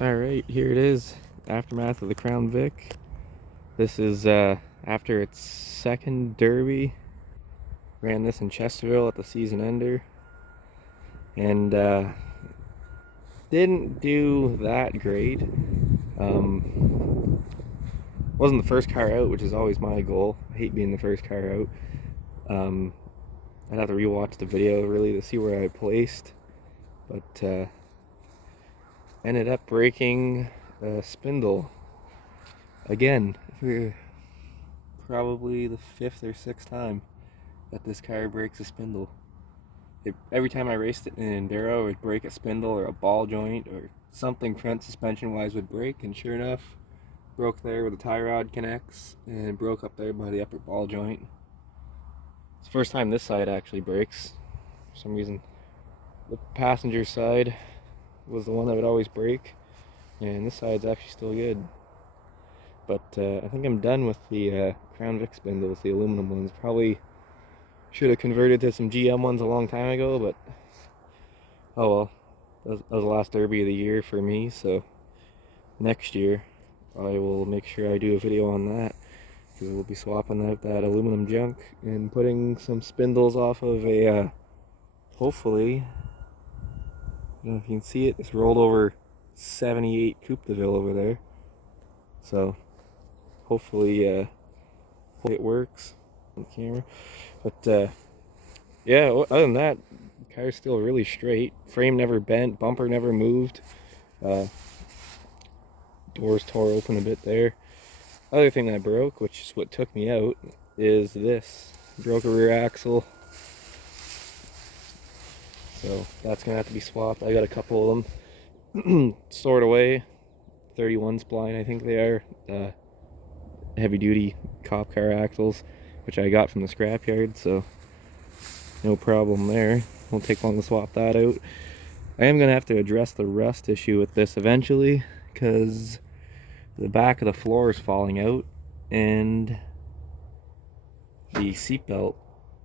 Alright, here it is. Aftermath of the Crown Vic. This is after its second derby. Ran this in Chesterville at the season ender. And didn't do that great. Wasn't the first car out, which is always my goal. I hate being the first car out. I'd have to rewatch the video really to see where I placed. But ended up breaking a spindle again for probably the 5th or 6th time that this car breaks a spindle. Every time I raced it in Enduro, it would break a spindle or a ball joint or something front suspension wise would break, and sure enough, broke there where the tie rod connects and broke up there by the upper ball joint. It's the first time this side actually breaks. For some reason, the passenger side was the one that would always break, and this side's actually still good. But I think I'm done with the Crown Vic spindles, the aluminum ones. Probably should have converted to some GM ones a long time ago, but oh well. That was the last derby of the year for me, so next year I will make sure I do a video on that, because we'll be swapping out that aluminum junk and putting some spindles off of a hopefully, I don't know if you can see it, this rolled over 78 Coupe de Ville over there. So hopefully it works on the camera. But yeah, other than that, the car's still really straight. Frame never bent, bumper never moved. Doors tore open a bit there. Other thing that broke, which is what took me out, is this. Broke a rear axle. So that's gonna have to be swapped. I got a couple of them stored away. 31 spline, I think they are. Heavy duty cop car axles, which I got from the scrapyard, so no problem there. Won't take long to swap that out. I am gonna have to address the rust issue with this eventually, because the back of the floor is falling out and the seatbelt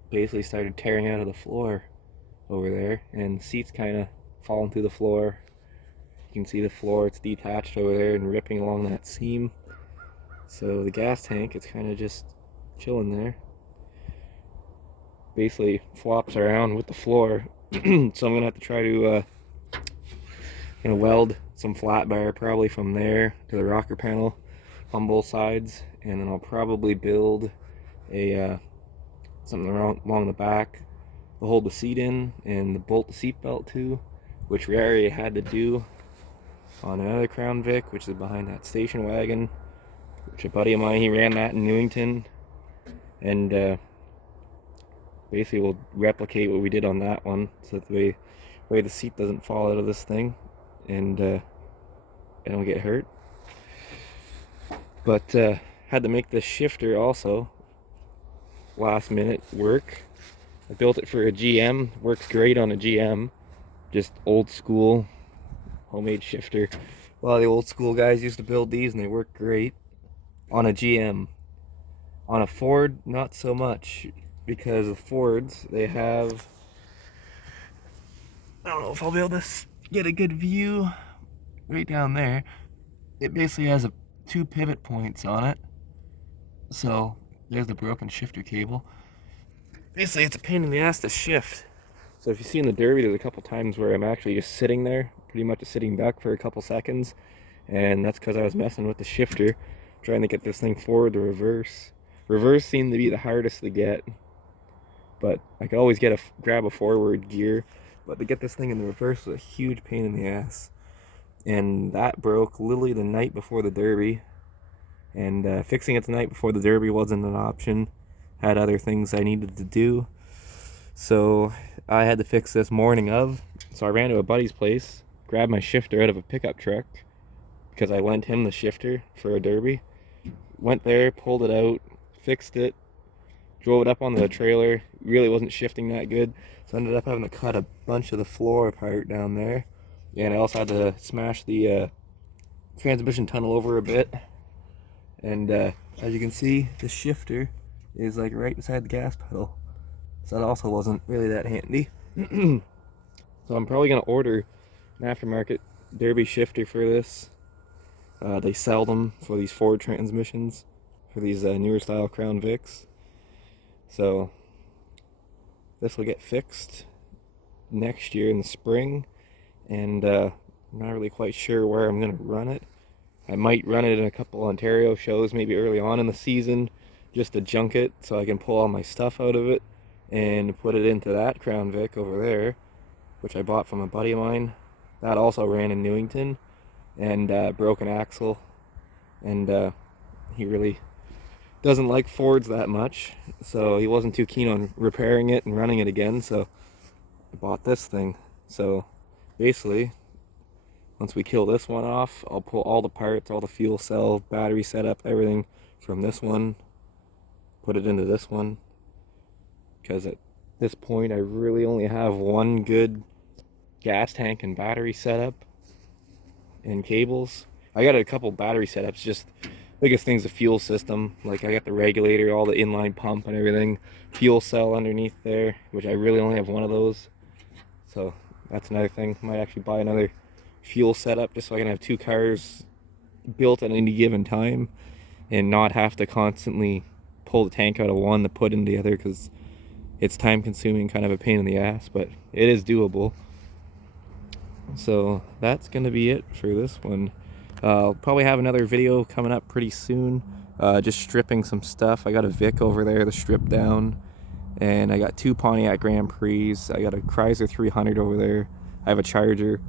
basically started tearing out of the floor over there, and the seat's kind of falling through the floor. You can see the floor, it's detached over there and ripping along that seam. So the gas tank, it's kind of just chilling there. Basically flops around with the floor. So I'm gonna have to try to weld some flat bar probably from there to the rocker panel on both sides, and then I'll probably build a something along the back to hold the seat in and to bolt the seat belt to, which we already had to do on another Crown Vic, which is behind that station wagon, which a buddy of mine, he ran that in Newington, and basically we'll replicate what we did on that one, so that the way the seat doesn't fall out of this thing and I don't get hurt. But had to make this shifter also last minute work. I built it for a GM, works great on a GM, just old school homemade shifter. A lot of the old school guys used to build these and they work great on a GM. On a Ford, not so much, because the Fords, they have, I don't know if I'll be able to get a good view right down there. It basically has 2 pivot points on it. So there's the broken shifter cable. Basically it's a pain in the ass to shift. So if you see in the derby, there's a couple times where I'm actually just sitting there, pretty much a sitting duck for a couple seconds, and that's because I was messing with the shifter, trying to get this thing forward to reverse. Reverse seemed to be the hardest to get, but I could always grab a forward gear, but to get this thing in the reverse was a huge pain in the ass. And that broke literally the night before the derby, and fixing it the night before the derby wasn't an option. Had other things I needed to do, so I had to fix this morning of. So I ran to a buddy's place, grabbed my shifter out of a pickup truck, because I lent him the shifter for a derby. Went there, pulled it out, fixed it, drove it up on the trailer. Really wasn't shifting that good, so I ended up having to cut a bunch of the floor apart down there. And I also had to smash the transmission tunnel over a bit. And as you can see, the shifter is like right beside the gas pedal. So that also wasn't really that handy. So I'm probably going to order an aftermarket Derby shifter for this. They sell them for these Ford transmissions, for these newer style Crown Vics. So this will get fixed next year in the spring, and I'm not really quite sure where I'm going to run it. I might run it in a couple Ontario shows, maybe early on in the season, just to junk it so I can pull all my stuff out of it and put it into that Crown Vic over there, which I bought from a buddy of mine. That also ran in Newington, and broke an axle, and he really doesn't like Fords that much, so he wasn't too keen on repairing it and running it again, so I bought this thing. So basically, once we kill this one off, I'll pull all the parts, all the fuel cell, battery setup, everything from this one, put it into this one, because at this point I really only have one good gas tank and battery setup and cables. I got a couple battery setups, just biggest thing's the fuel system. Like I got the regulator, all the inline pump and everything, fuel cell underneath there, which I really only have one of those. So that's another thing. Might actually buy another fuel setup just so I can have two cars built at any given time and not have to constantly pull the tank out of one to put in the other, because it's time consuming, kind of a pain in the ass, but it is doable. So that's gonna be it for this one. I'll probably have another video coming up pretty soon, just stripping some stuff. I got a Vic over there to strip down, and I got two Pontiac Grand Prix. I got a Chrysler 300 over there. I have a Charger.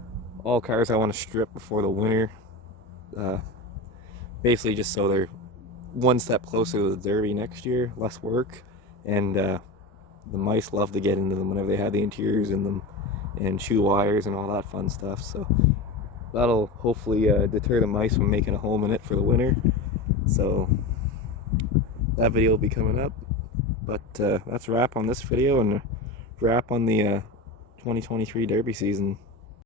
All cars I want to strip before the winter, basically just so they're one step closer to the Derby next year, less work, and the mice love to get into them whenever they have the interiors in them and chew wires and all that fun stuff. So that'll hopefully deter the mice from making a home in it for the winter. So that video will be coming up, but that's a wrap on this video and a wrap on the 2023 Derby season.